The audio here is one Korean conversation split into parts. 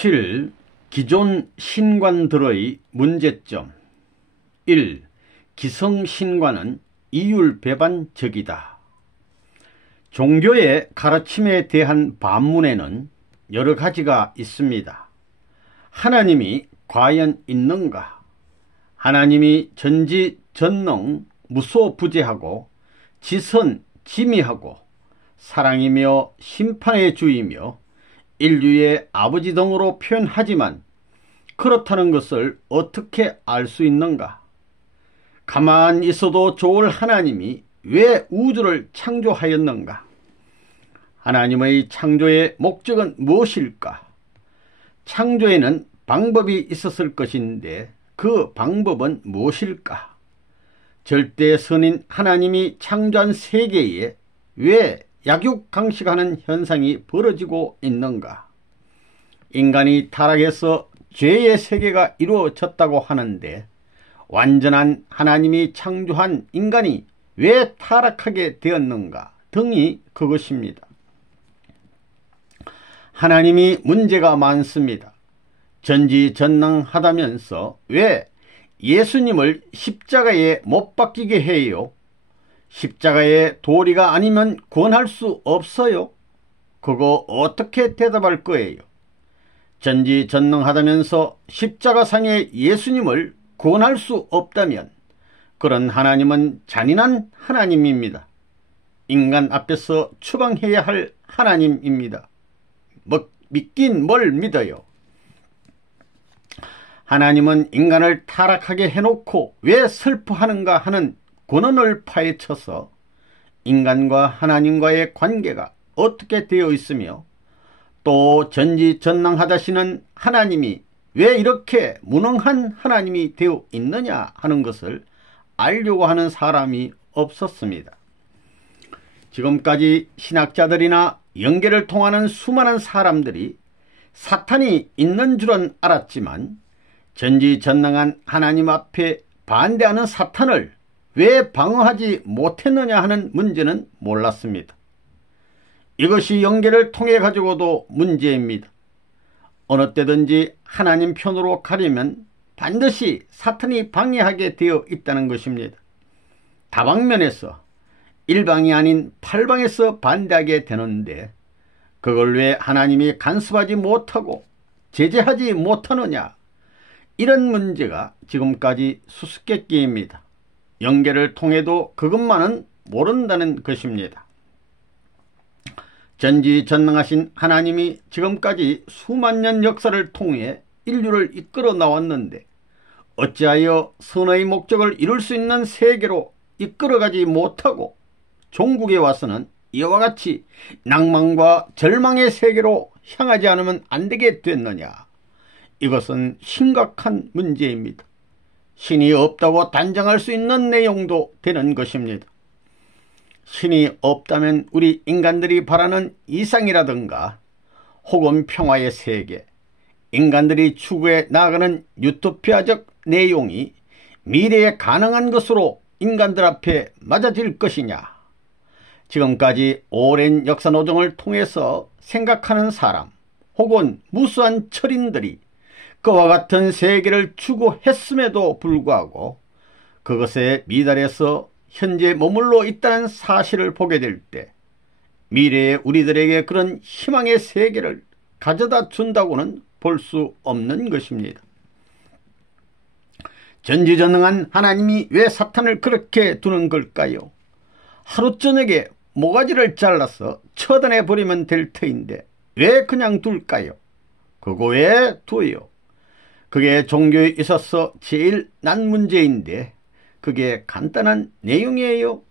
7. 기존 신관들의 문제점. 1. 기성신관은 이율배반적이다. 종교의 가르침에 대한 반문에는 여러 가지가 있습니다. 하나님이 과연 있는가? 하나님이 전지전능, 무소부재하고 지선지미하고 사랑이며 심판의 주이며 인류의 아버지 등으로 표현하지만 그렇다는 것을 어떻게 알 수 있는가? 가만히 있어도 좋을 하나님이 왜 우주를 창조하였는가? 하나님의 창조의 목적은 무엇일까? 창조에는 방법이 있었을 것인데 그 방법은 무엇일까? 절대선인 하나님이 창조한 세계에 왜 약육강식하는 현상이 벌어지고 있는가? 인간이 타락해서 죄의 세계가 이루어졌다고 하는데 완전한 하나님이 창조한 인간이 왜 타락하게 되었는가 등이 그것입니다. 하나님이 문제가 많습니다. 전지전능하다면서 왜 예수님을 십자가에 못 박히게 해요? 십자가의 도리가 아니면 구원할 수 없어요? 그거 어떻게 대답할 거예요? 전지전능하다면서 십자가상의 예수님을 구원할 수 없다면 그런 하나님은 잔인한 하나님입니다. 인간 앞에서 추방해야 할 하나님입니다. 믿긴 뭘 믿어요? 하나님은 인간을 타락하게 해놓고 왜 슬퍼하는가 하는 근원을 파헤쳐서 인간과 하나님과의 관계가 어떻게 되어 있으며 또 전지전능하다시는 하나님이 왜 이렇게 무능한 하나님이 되어 있느냐 하는 것을 알려고 하는 사람이 없었습니다. 지금까지 신학자들이나 영계를 통하는 수많은 사람들이 사탄이 있는 줄은 알았지만 전지전능한 하나님 앞에 반대하는 사탄을 왜 방어하지 못했느냐 하는 문제는 몰랐습니다. 이것이 영계를 통해 가지고도 문제입니다. 어느 때든지 하나님 편으로 가려면 반드시 사탄이 방해하게 되어 있다는 것입니다. 다방면에서 일방이 아닌 팔방에서 반대하게 되는데 그걸 왜 하나님이 간섭하지 못하고 제재하지 못하느냐? 이런 문제가 지금까지 수수께끼입니다. 영계를 통해도 그것만은 모른다는 것입니다. 전지전능하신 하나님이 지금까지 수만 년 역사를 통해 인류를 이끌어 나왔는데 어찌하여 선의 목적을 이룰 수 있는 세계로 이끌어가지 못하고 종국에 와서는 이와 같이 낭만과 절망의 세계로 향하지 않으면 안 되게 됐느냐? 이것은 심각한 문제입니다. 신이 없다고 단정할 수 있는 내용도 되는 것입니다. 신이 없다면 우리 인간들이 바라는 이상이라든가 혹은 평화의 세계, 인간들이 추구해 나아가는 유토피아적 내용이 미래에 가능한 것으로 인간들 앞에 맞아질 것이냐? 지금까지 오랜 역사 노정을 통해서 생각하는 사람 혹은 무수한 철인들이 그와 같은 세계를 추구했음에도 불구하고 그것에 미달해서 현재 머물러 있다는 사실을 보게 될 때 미래의 우리들에게 그런 희망의 세계를 가져다 준다고는 볼 수 없는 것입니다. 전지전능한 하나님이 왜 사탄을 그렇게 두는 걸까요? 하루 저녁에 모가지를 잘라서 처단해 버리면 될 터인데 왜 그냥 둘까요? 그거 왜 둬요? 그게 종교에 있어서 제일 난 문제인데 그게 간단한 내용이에요.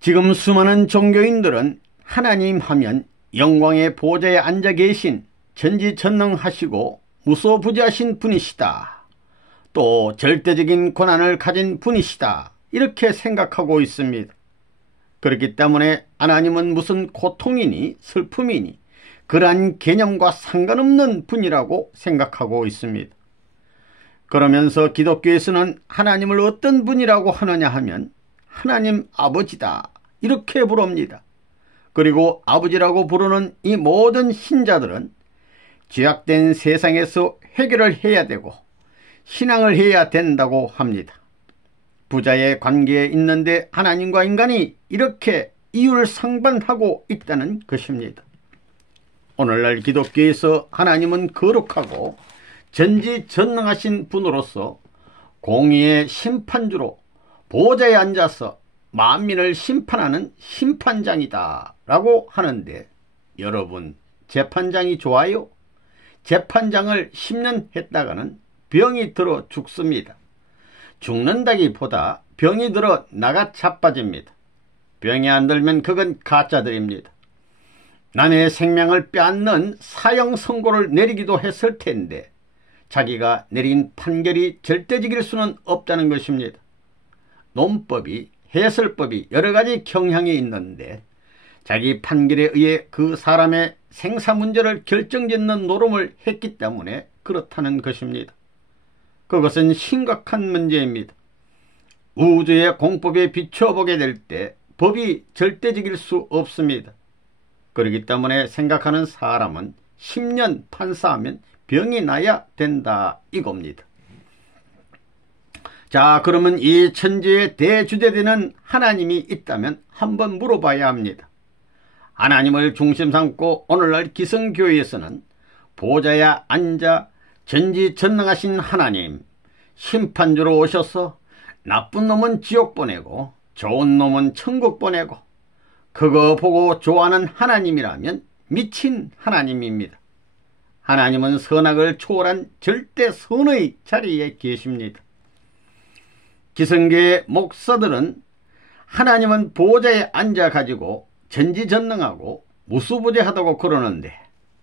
지금 수많은 종교인들은 하나님 하면 영광의 보좌에 앉아 계신 전지전능하시고 무소부재하신 분이시다. 또 절대적인 권한을 가진 분이시다. 이렇게 생각하고 있습니다. 그렇기 때문에 하나님은 무슨 고통이니 슬픔이니 그러한 개념과 상관없는 분이라고 생각하고 있습니다. 그러면서 기독교에서는 하나님을 어떤 분이라고 하느냐 하면 하나님 아버지다 이렇게 부릅니다. 그리고 아버지라고 부르는 이 모든 신자들은 죄악된 세상에서 해결을 해야 되고 신앙을 해야 된다고 합니다. 부자의 관계에 있는데 하나님과 인간이 이렇게 이율상반하고 있다는 것입니다. 오늘날 기독교에서 하나님은 거룩하고 전지전능하신 분으로서 공의의 심판주로 보좌에 앉아서 만민을 심판하는 심판장이다 라고 하는데, 여러분, 재판장이 좋아요? 재판장을 10년 했다가는 병이 들어 죽습니다. 죽는다기보다 병이 들어 나가 자빠집니다. 병이 안 들면 그건 가짜들입니다. 남의 생명을 빼앗는 사형 선고를 내리기도 했을 텐데 자기가 내린 판결이 절대적일 수는 없다는 것입니다. 논법이, 해설법이 여러 가지 경향이 있는데 자기 판결에 의해 그 사람의 생사 문제를 결정짓는 노름을 했기 때문에 그렇다는 것입니다. 그것은 심각한 문제입니다. 우주의 공법에 비춰보게 될 때 법이 절대적일 수 없습니다. 그렇기 때문에 생각하는 사람은 10년 판사하면 병이 나야 된다 이겁니다. 자, 그러면 이 천지의 대주대되는 하나님이 있다면 한번 물어봐야 합니다. 하나님을 중심 삼고 오늘날 기성교회에서는 보좌에 앉아 전지전능하신 하나님, 심판주로 오셔서 나쁜 놈은 지옥 보내고 좋은 놈은 천국 보내고 그거 보고 좋아하는 하나님이라면 미친 하나님입니다. 하나님은 선악을 초월한 절대 선의 자리에 계십니다. 기성교의 목사들은 하나님은 보좌에 앉아가지고 전지전능하고 무수부재하다고 그러는데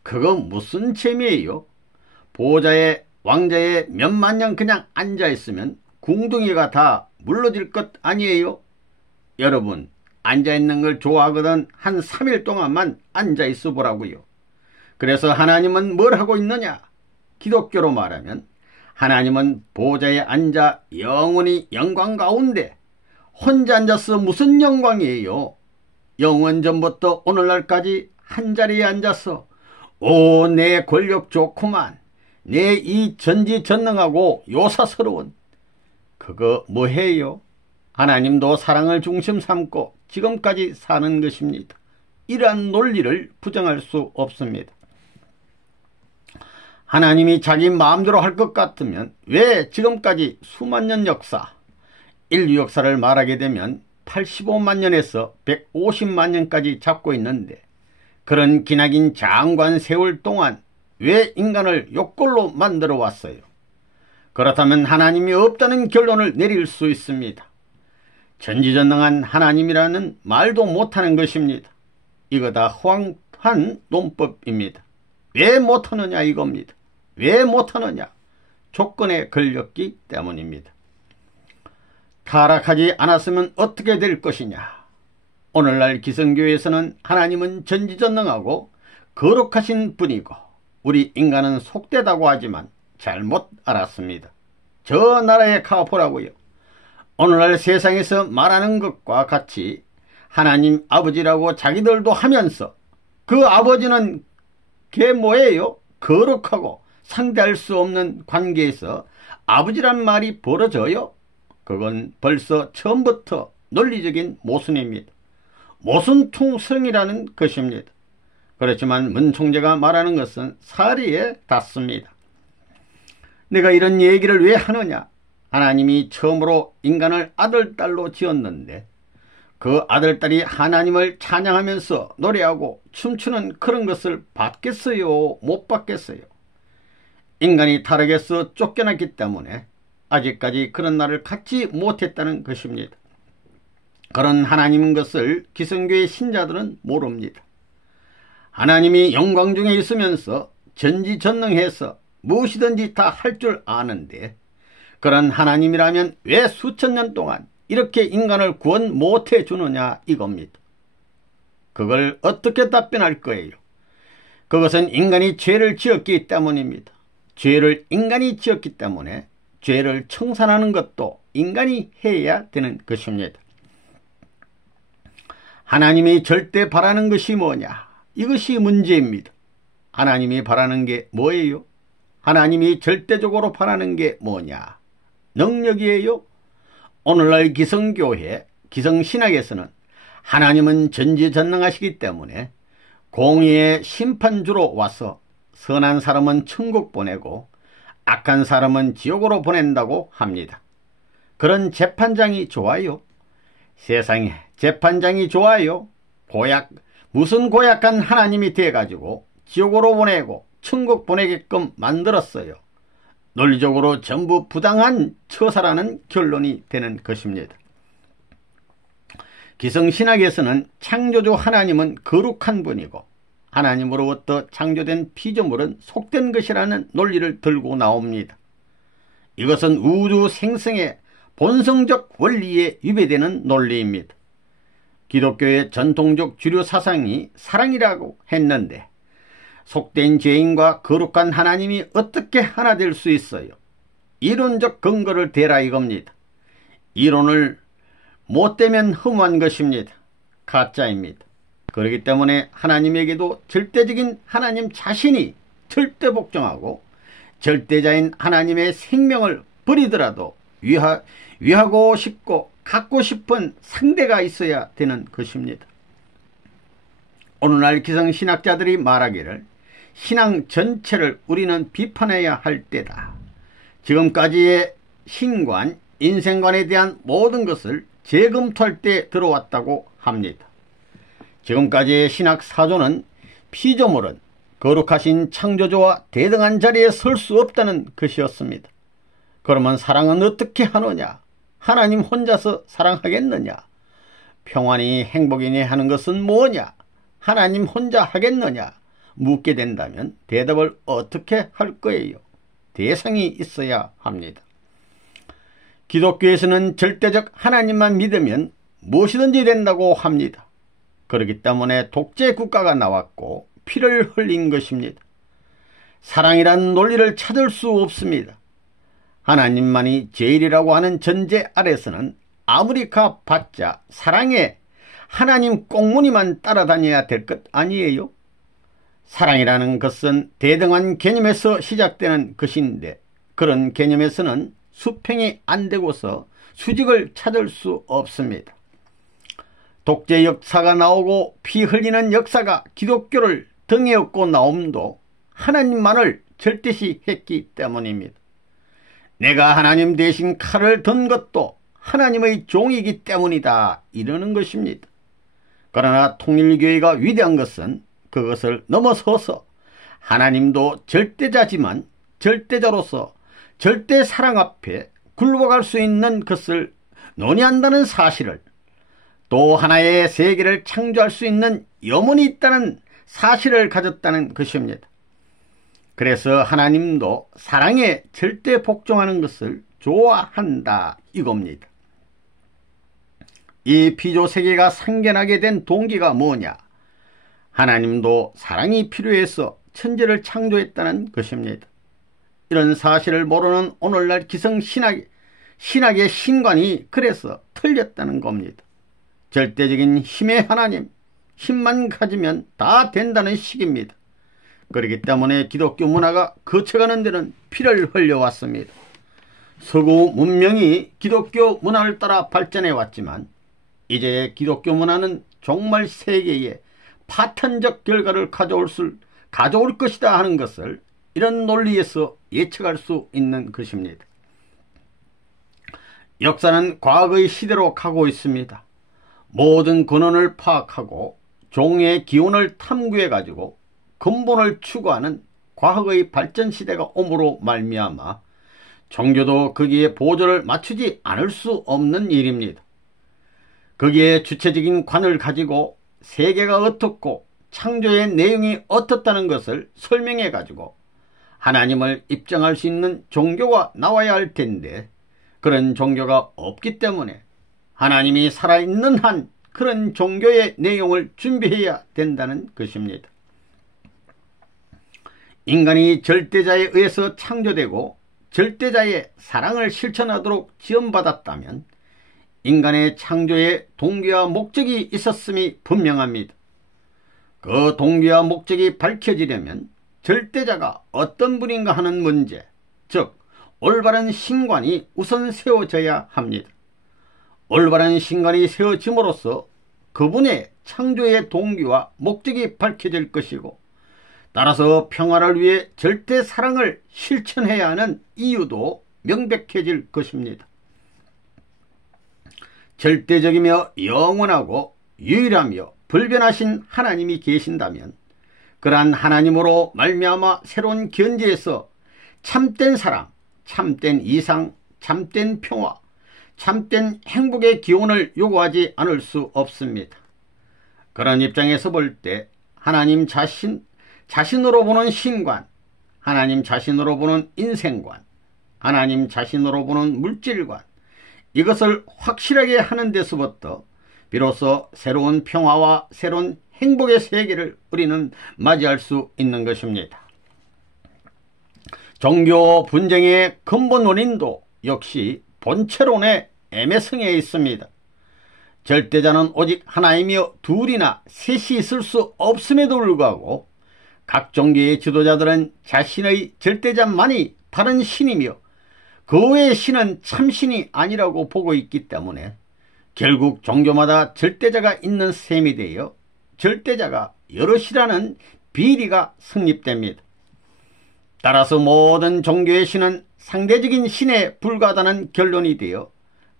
그거 무슨 재미예요? 보좌에 왕자에 몇만 년 그냥 앉아있으면 궁둥이가 다 물러질 것 아니에요? 여러분, 앉아있는 걸 좋아하거든 한 3일 동안만 앉아있어 보라고요. 그래서 하나님은 뭘 하고 있느냐? 기독교로 말하면 하나님은 보좌에 앉아 영원히 영광 가운데 혼자 앉아서 무슨 영광이에요? 영원 전부터 오늘날까지 한자리에 앉아서 오, 내 권력 좋구만, 내 이 전지전능하고 요사스러운 그거 뭐해요? 하나님도 사랑을 중심 삼고 지금까지 사는 것입니다. 이러한 논리를 부정할 수 없습니다. 하나님이 자기 마음대로 할 것 같으면 왜 지금까지 수만 년 역사, 인류 역사를 말하게 되면 85만 년에서 150만 년까지 잡고 있는데 그런 기나긴 장관 세월 동안 왜 인간을 욕골로 만들어 왔어요? 그렇다면 하나님이 없다는 결론을 내릴 수 있습니다. 전지전능한 하나님이라는 말도 못하는 것입니다. 이거 다 허황한 논법입니다. 왜 못하느냐 이겁니다. 왜 못하느냐? 조건에 걸렸기 때문입니다. 타락하지 않았으면 어떻게 될 것이냐? 오늘날 기성교회에서는 하나님은 전지전능하고 거룩하신 분이고 우리 인간은 속되다고 하지만 잘못 알았습니다. 저 나라에 가보라고요. 오늘날 세상에서 말하는 것과 같이 하나님 아버지라고 자기들도 하면서 그 아버지는 걔 뭐예요? 거룩하고 상대할 수 없는 관계에서 아버지란 말이 벌어져요? 그건 벌써 처음부터 논리적인 모순입니다. 모순충성이라는 것입니다. 그렇지만 문 총재가 말하는 것은 사리에 닿습니다. 내가 이런 얘기를 왜 하느냐? 하나님이 처음으로 인간을 아들, 딸로 지었는데 그 아들, 딸이 하나님을 찬양하면서 노래하고 춤추는 그런 것을 받겠어요? 못 받겠어요? 인간이 타락해서 쫓겨났기 때문에 아직까지 그런 날을 갖지 못했다는 것입니다. 그런 하나님인 것을 기성교의 신자들은 모릅니다. 하나님이 영광 중에 있으면서 전지전능해서 무엇이든지 다 할 줄 아는데 그런 하나님이라면 왜 수천 년 동안 이렇게 인간을 구원 못해 주느냐 이겁니다. 그걸 어떻게 답변할 거예요? 그것은 인간이 죄를 지었기 때문입니다. 죄를 인간이 지었기 때문에 죄를 청산하는 것도 인간이 해야 되는 것입니다. 하나님이 절대 바라는 것이 뭐냐? 이것이 문제입니다. 하나님이 바라는 게 뭐예요? 하나님이 절대적으로 바라는 게 뭐냐? 능력이에요? 오늘날 기성교회, 기성신학에서는 하나님은 전지전능하시기 때문에 공의의 심판주로 와서 선한 사람은 천국 보내고 악한 사람은 지옥으로 보낸다고 합니다. 그런 재판장이 좋아요? 세상에 재판장이 좋아요? 무슨 고약한 하나님이 돼가지고 지옥으로 보내고 천국 보내게끔 만들었어요. 논리적으로 전부 부당한 처사라는 결론이 되는 것입니다. 기성신학에서는 창조주 하나님은 거룩한 분이고 하나님으로부터 창조된 피조물은 속된 것이라는 논리를 들고 나옵니다. 이것은 우주 생성의 본성적 원리에 위배되는 논리입니다. 기독교의 전통적 주류 사상이 사랑이라고 했는데 속된 죄인과 거룩한 하나님이 어떻게 하나 될 수 있어요? 이론적 근거를 대라 이겁니다. 이론을 못 대면 흠한 것입니다. 가짜입니다. 그렇기 때문에 하나님에게도 절대적인 하나님 자신이 절대 복종하고 절대자인 하나님의 생명을 버리더라도 위하고 싶고 갖고 싶은 상대가 있어야 되는 것입니다. 오늘날 기성신학자들이 말하기를 신앙 전체를 우리는 비판해야 할 때다. 지금까지의 신관, 인생관에 대한 모든 것을 재검토할 때 들어왔다고 합니다. 지금까지의 신학 사조는 피조물은 거룩하신 창조주와 대등한 자리에 설 수 없다는 것이었습니다. 그러면 사랑은 어떻게 하느냐? 하나님 혼자서 사랑하겠느냐? 평안이 행복이니 하는 것은 뭐냐? 하나님 혼자 하겠느냐? 묻게 된다면 대답을 어떻게 할 거예요? 대상이 있어야 합니다. 기독교에서는 절대적 하나님만 믿으면 무엇이든지 된다고 합니다. 그렇기 때문에 독재 국가가 나왔고 피를 흘린 것입니다. 사랑이란 논리를 찾을 수 없습니다. 하나님만이 제일이라고 하는 전제 아래서는 아무리 갚았자 사랑에 하나님 꽁무니만 따라다녀야 될 것 아니에요? 사랑이라는 것은 대등한 개념에서 시작되는 것인데 그런 개념에서는 수평이 안 되고서 수직을 찾을 수 없습니다. 독재 역사가 나오고 피 흘리는 역사가 기독교를 등에 업고 나옴도 하나님만을 절대시했기 때문입니다. 내가 하나님 대신 칼을 든 것도 하나님의 종이기 때문이다 이러는 것입니다. 그러나 통일교회가 위대한 것은 그것을 넘어서서 하나님도 절대자지만 절대자로서 절대 사랑 앞에 굴복할 수 있는 것을 논의한다는 사실을, 또 하나의 세계를 창조할 수 있는 염원이 있다는 사실을 가졌다는 것입니다. 그래서 하나님도 사랑에 절대 복종하는 것을 좋아한다 이겁니다. 이 피조세계가 생겨나게 된 동기가 뭐냐? 하나님도 사랑이 필요해서 천지를 창조했다는 것입니다. 이런 사실을 모르는 오늘날 기성신학의 신관이 그래서 틀렸다는 겁니다. 절대적인 힘의 하나님, 힘만 가지면 다 된다는 식입니다. 그렇기 때문에 기독교 문화가 거쳐가는 데는 피를 흘려왔습니다. 서구 문명이 기독교 문화를 따라 발전해 왔지만 이제 기독교 문화는 정말 세계에 파탄적 결과를 가져올 것이다 하는 것을 이런 논리에서 예측할 수 있는 것입니다. 역사는 과거의 시대로 가고 있습니다. 모든 근원을 파악하고 종의 기원을 탐구해가지고 근본을 추구하는 과학의 발전 시대가 옴으로 말미암아 종교도 거기에 보조를 맞추지 않을 수 없는 일입니다. 거기에 주체적인 관을 가지고 세계가 어떻고 창조의 내용이 어떻다는 것을 설명해 가지고 하나님을 입증할 수 있는 종교가 나와야 할 텐데 그런 종교가 없기 때문에 하나님이 살아있는 한 그런 종교의 내용을 준비해야 된다는 것입니다. 인간이 절대자에 의해서 창조되고 절대자의 사랑을 실천하도록 지원받았다면 인간의 창조에 동기와 목적이 있었음이 분명합니다. 그 동기와 목적이 밝혀지려면 절대자가 어떤 분인가 하는 문제, 즉 올바른 신관이 우선 세워져야 합니다. 올바른 신관이 세워짐으로써 그분의 창조의 동기와 목적이 밝혀질 것이고, 따라서 평화를 위해 절대 사랑을 실천해야 하는 이유도 명백해질 것입니다. 절대적이며 영원하고 유일하며 불변하신 하나님이 계신다면, 그러한 하나님으로 말미암아 새로운 견지에서 참된 사랑, 참된 이상, 참된 평화, 참된 행복의 기원을 요구하지 않을 수 없습니다. 그런 입장에서 볼 때 하나님 자신으로 보는 신관, 하나님 자신으로 보는 인생관, 하나님 자신으로 보는 물질관, 이것을 확실하게 하는 데서부터 비로소 새로운 평화와 새로운 행복의 세계를 우리는 맞이할 수 있는 것입니다. 종교 분쟁의 근본 원인도 역시 본체론의 애매성에 있습니다. 절대자는 오직 하나이며 둘이나 셋이 있을 수 없음에도 불구하고 각 종교의 지도자들은 자신의 절대자만이 다른 신이며 그 외의 신은 참신이 아니라고 보고 있기 때문에 결국 종교마다 절대자가 있는 셈이 되어 절대자가 여럿이라는 비리가 성립됩니다. 따라서 모든 종교의 신은 상대적인 신에 불과하다는 결론이 되어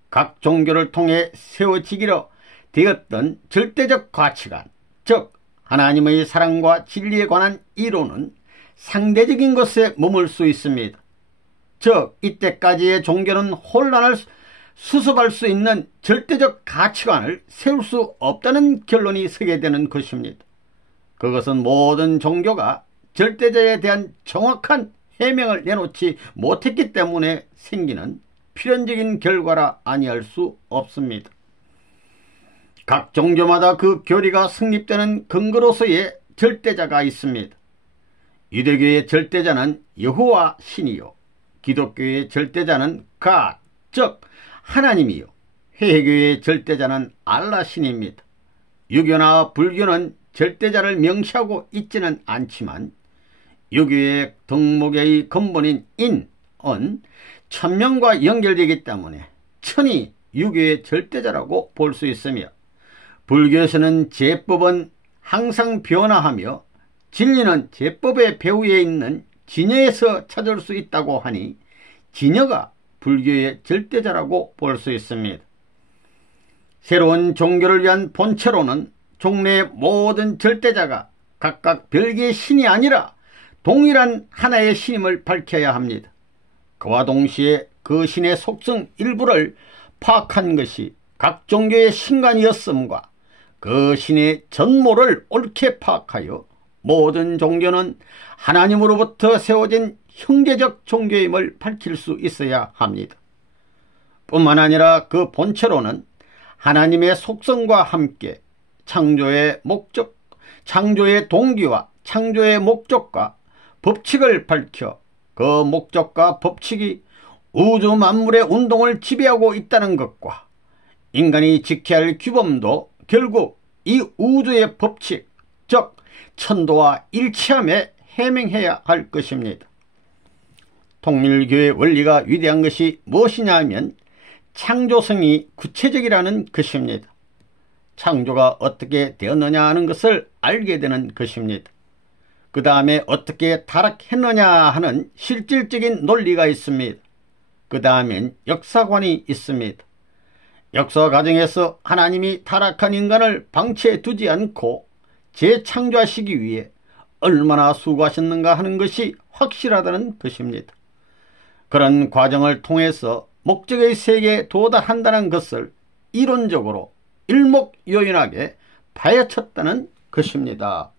각 종교를 통해 세워지기로 되었던 절대적 가치관, 즉 하나님의 사랑과 진리에 관한 이론은 상대적인 것에 머물 수 있습니다. 즉 이때까지의 종교는 혼란을 수습할 수 있는 절대적 가치관을 세울 수 없다는 결론이 서게 되는 것입니다. 그것은 모든 종교가 절대자에 대한 정확한 해명을 내놓지 못했기 때문에 생기는 필연적인 결과라 아니할 수 없습니다. 각 종교마다 그 교리가 성립되는 근거로서의 절대자가 있습니다. 유대교의 절대자는 여호와 신이요, 기독교의 절대자는 갓, 즉 하나님이요, 회계교의 절대자는 알라 신입니다. 유교나 불교는 절대자를 명시하고 있지는 않지만 유교의 덕목의 근본인 인, 은, 천명과 연결되기 때문에 천이 유교의 절대자라고 볼 수 있으며, 불교에서는 제법은 항상 변화하며 진리는 제법의 배후에 있는 진여에서 찾을 수 있다고 하니 진여가 불교의 절대자라고 볼 수 있습니다. 새로운 종교를 위한 본체로는 종래의 모든 절대자가 각각 별개의 신이 아니라 동일한 하나의 신임을 밝혀야 합니다. 그와 동시에 그 신의 속성 일부를 파악한 것이 각 종교의 신관이었음과 그 신의 전모를 옳게 파악하여 모든 종교는 하나님으로부터 세워진 형제적 종교임을 밝힐 수 있어야 합니다. 뿐만 아니라 그 본체로는 하나님의 속성과 함께 창조의 목적, 창조의 동기와 창조의 목적과 법칙을 밝혀 그 목적과 법칙이 우주 만물의 운동을 지배하고 있다는 것과 인간이 지켜야 할 규범도 결국 이 우주의 법칙, 즉 천도와 일치함에 해명해야 할 것입니다. 통일교의 원리가 위대한 것이 무엇이냐 하면 창조성이 구체적이라는 것입니다. 창조가 어떻게 되었느냐 하는 것을 알게 되는 것입니다. 그 다음에 어떻게 타락했느냐 하는 실질적인 논리가 있습니다. 그 다음엔 역사관이 있습니다. 역사 과정에서 하나님이 타락한 인간을 방치해 두지 않고 재창조하시기 위해 얼마나 수고하셨는가 하는 것이 확실하다는 것입니다. 그런 과정을 통해서 목적의 세계에 도달한다는 것을 이론적으로 일목요연하게 파헤쳤다는 것입니다.